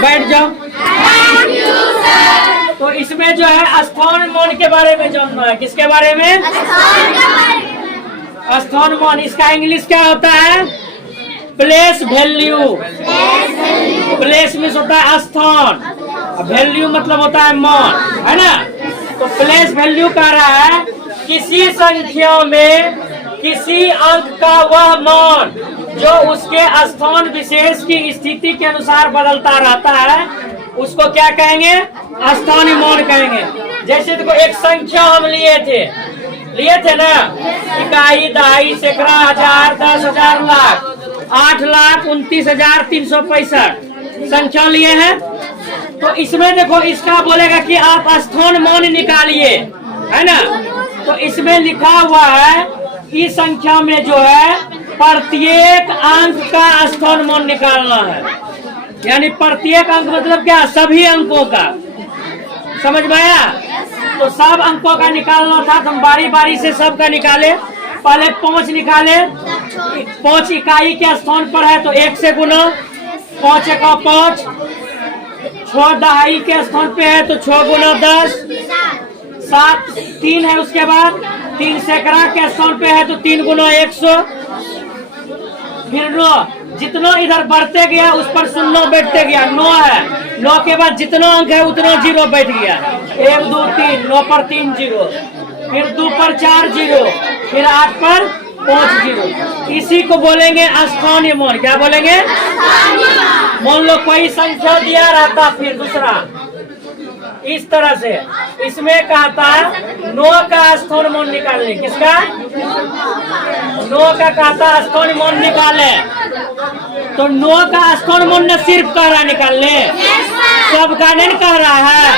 बैठ जाओ। तो इसमें जो है स्थान मान के बारे में जानना है। किसके बारे में? स्थान मान। इसका इंग्लिश क्या होता है? Place value. प्लेस में होता है स्थान, वैल्यू मतलब होता है मान, है ना। तो प्लेस वैल्यू कह रहा है किसी संख्या में किसी अंक का वह मान जो उसके स्थान विशेष की स्थिति के अनुसार बदलता रहता है, उसको क्या कहेंगे? स्थानीय मान कहेंगे। जैसे देखो एक संख्या हम लिए थे ना, इकाई, दहाई, सैकड़ा, हजार, 10,000, लाख, 8,29,365 संख्या लिए हैं। तो इसमें देखो इसका बोलेगा कि आप स्थान मान निकालिए, है ना। तो इसमें लिखा हुआ है इस संख्या में जो है प्रत्येक अंक का स्थान मान निकालना है। यानी प्रत्येक अंक मतलब क्या? सभी अंकों का। समझ में आया? तो सब अंकों का निकालना था तो हम बारी बारी से सबका निकाले। पहले 5 निकाले। 5 इकाई के स्थान पर है तो 1 से गुना, 5 एका 5। 6 दहाई के स्थान पे है तो 6 गुना 10। 7 3 है, उसके बाद 3 सैकड़ा के स्थान पे है तो 3 गुना 100। फिर 9, जितना इधर बढ़ते गया उस पर 0 बैठते गया। 9 है, 9 के बाद जितना अंक है उतना 0 बैठ गया। 1 2 3, 9 पर 3 0, फिर 2 पर 4 0, फिर 8 पर 5 0। इसी को बोलेंगे स्थानीय मान। क्या बोलेंगे? मान लो कोई संख्या दिया रहता, फिर दूसरा इस तरह से। इसमें कहा था 9 का स्थान मान निकालने। किसका? 9 का कहता स्थान मान निकाले। तो 9 का स्थान मान न सिर्फ कह रहा निकालने, सबका नहीं कह रहा है।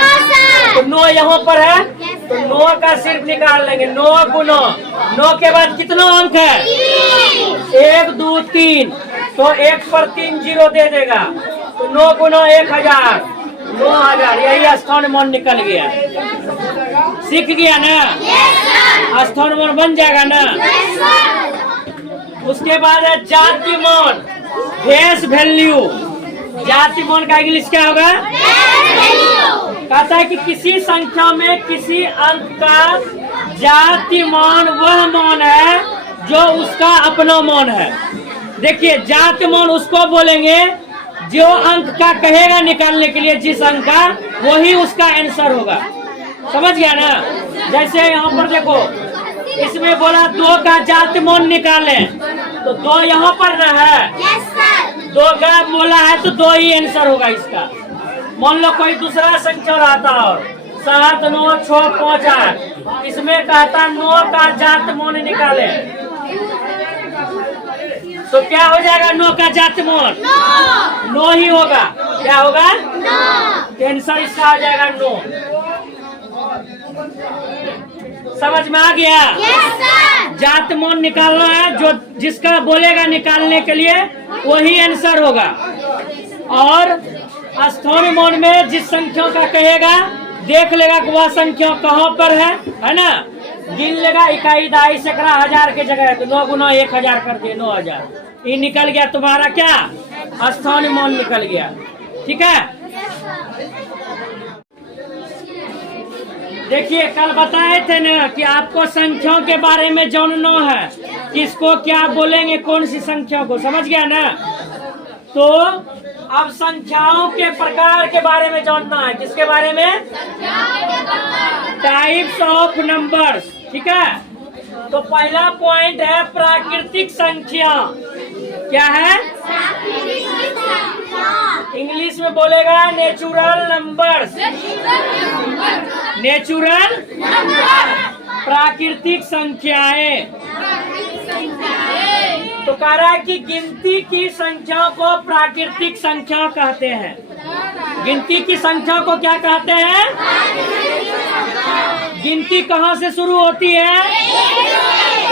तो 9 यहाँ पर है तो 9 का सिर्फ निकाल लेंगे। 9 गुना 9 के बाद कितना अंक है? 1 2 3, तो 1 पर 3 0 दे देगा। तो 9 गुना 1000, 9000। यही स्थान मान निकल गया। सीख गया ना? स्थान मान बन जाएगा ना? उसके बाद है जाति मान, फेस वैल्यू। जाति मान का इंग्लिश क्या होगा? कहता है कि किसी संख्या में किसी अंक का जाति मान वह मान है जो उसका अपना मान है। देखिए जाति मान उसको बोलेंगे जो अंक का कहेगा निकालने के लिए, जिस अंक का, वही उसका आंसर होगा। समझ गया ना? जैसे यहाँ पर देखो इसमें बोला 2 का जाति मान निकाले तो 2 यहाँ पर न है। 2 का बोला है तो 2 ही आंसर होगा इसका। मान लो कोई दूसरा संख्या रहता और 7 9 6 5 8, इसमें कहता 9 का जाति मान निकाले तो क्या हो जाएगा? 9 का जाति मान 9 ही होगा। क्या होगा? आंसर इसका आ जाएगा 9। समझ में आ गया? जाति मान निकालना है, जो जिसका बोलेगा निकालने के लिए वही आंसर होगा। और स्थानीय मान में जिस संख्या का कहेगा देख लेगा कि वह संख्या कहाँ पर है ना। गिन लेगा, इकाई, दहाई, सैकड़ा, हजार के जगह तो 9 गुना 1000 कर दिए, 9000। ये निकल गया तुम्हारा क्या? स्थानीय मान निकल गया। ठीक है। देखिए कल बताए थे ना कि आपको संख्याओं के बारे में जानना है, किसको क्या बोलेंगे, कौन सी संख्या को। समझ गया ना? तो अब संख्याओं के प्रकार के बारे में जानना है। किसके बारे में? Types of numbers. ठीक है। तो पहला पॉइंट है प्राकृतिक संख्या। क्या है? इंग्लिश में बोलेगा नेचुरल नंबर्स। नेचुरल प्राकृतिक संख्याएं। तो कह रहा है कि गिनती की संख्या को प्राकृतिक संख्या कहते हैं। गिनती की संख्या को क्या कहते हैं? गिनती कहाँ से शुरू होती है?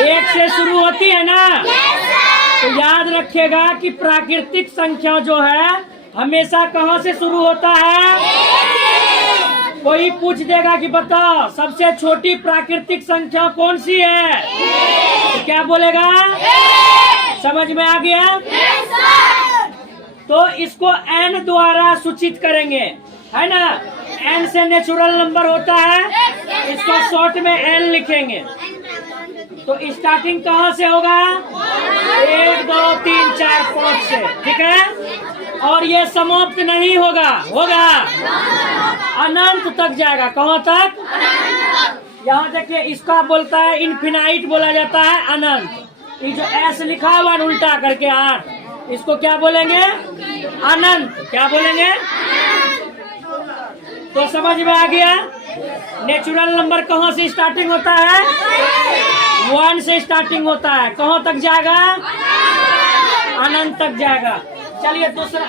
1 से शुरू होती है ना। तो याद रखिएगा कि प्राकृतिक संख्या जो है हमेशा कहाँ से शुरू होता है? कोई पूछ देगा कि बताओ सबसे छोटी प्राकृतिक संख्या कौन सी है, तो क्या बोलेगा? समझ में आ गया? तो इसको n द्वारा सूचित करेंगे, है ना। n से नेचुरल नंबर होता है, इसको शॉर्ट में n लिखेंगे। तो स्टार्टिंग कहाँ से होगा? 1 2 3 4 5 से, ठीक है। और ये समाप्त नहीं होगा, होगा अनंत तक जाएगा। कहाँ तक? यहाँ देखिए, इसका बोलता है इनफिनाइट, बोला जाता है अनंत। ये जो एस लिखा हुआ है उल्टा करके 8, इसको क्या बोलेंगे? अनंत। क्या बोलेंगे? तो समझ में आ गया। नेचुरल नंबर कहाँ से स्टार्टिंग होता है? 1 से स्टार्टिंग होता है। कहाँ तक जाएगा? अनंत तक जाएगा। चलिए दूसरा,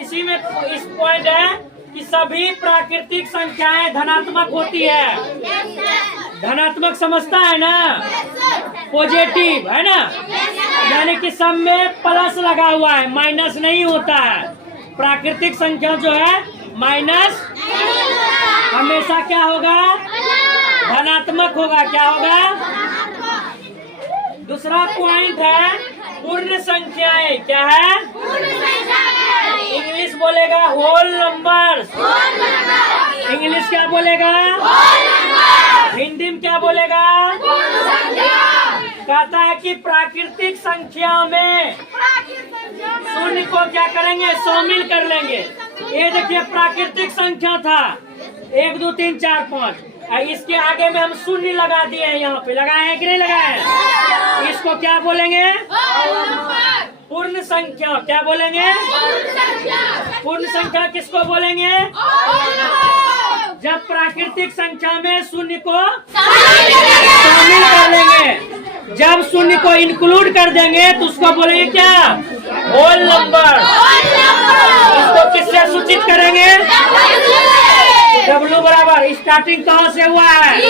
इसी में इस पॉइंट है कि सभी प्राकृतिक संख्याएं धनात्मक होती है। धनात्मक समझता है ना, पॉजिटिव, है ना। यानी कि सब में प्लस लगा हुआ है, माइनस नहीं होता है। प्राकृतिक संख्या जो है माइनस हमेशा क्या होगा? धनात्मक होगा। क्या होगा? दूसरा पॉइंट है पूर्ण संख्याएं। क्या है? इंग्लिश बोलेगा होल नंबर्स। इंग्लिश क्या बोलेगा? हिंदी में क्या बोलेगा? कहता है कि प्राकृतिक संख्या में शून्य को क्या करेंगे? शामिल कर लेंगे। ये देखिए प्राकृतिक संख्या था 1 2 3 4 5, इसके आगे में हम शून्य लगा दिए हैं। यहाँ पे लगाए हैं कि नहीं लगाए हैं? इसको क्या बोलेंगे? पूर्ण संख्या। क्या बोलेंगे? पूर्ण संख्या किसको बोलेंगे? जब प्राकृतिक संख्या में शून्य को शामिल कर लेंगे। जब शून्य को इंक्लूड कर देंगे तो उसको बोलेंगे क्या? Whole number. इसको किससे सूचित करेंगे? W बराबर स्टार्टिंग कहाँ से हुआ है?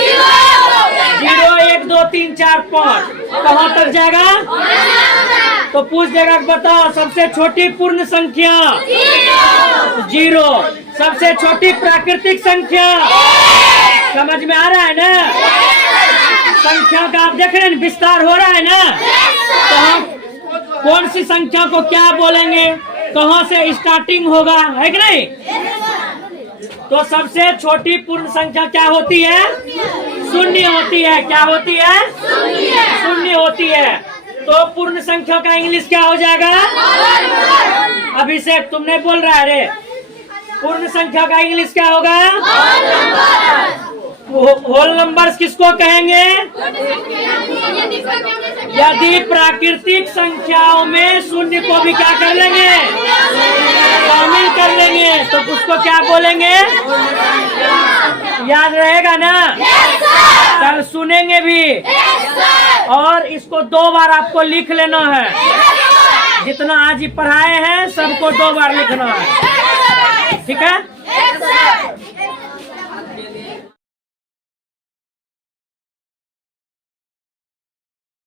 0 1 2 3 4 5, कहाँ तक जाएगा? तो पूछ देगा, बताओ सबसे छोटी पूर्ण संख्या 0, सबसे छोटी प्राकृतिक संख्या। समझ में आ रहा है ना? संख्या का आप देख रहे हैं विस्तार हो रहा है ना। तो हम कौन सी संख्या को क्या बोलेंगे, कहाँ से स्टार्टिंग होगा, है कि नहीं? तो सबसे छोटी पूर्ण संख्या क्या होती है? शून्य होती है। क्या होती है? शून्य होती है। तो पूर्ण संख्या का इंग्लिश क्या हो जाएगा? अभिषेक तुमने बोल रहा है रे, पूर्ण संख्या का इंग्लिश क्या होगा? होल नंबर्स किसको कहेंगे? यदि प्राकृतिक संख्याओं में शून्य को भी क्या कर लेंगे? शामिल कर लेंगे, तो उसको क्या बोलेंगे? याद रहेगा ना? कल सुनेंगे भी। और इसको 2 बार आपको लिख लेना है। जितना आज ही पढ़ाए हैं सबको 2 बार लिखना है, ठीक है।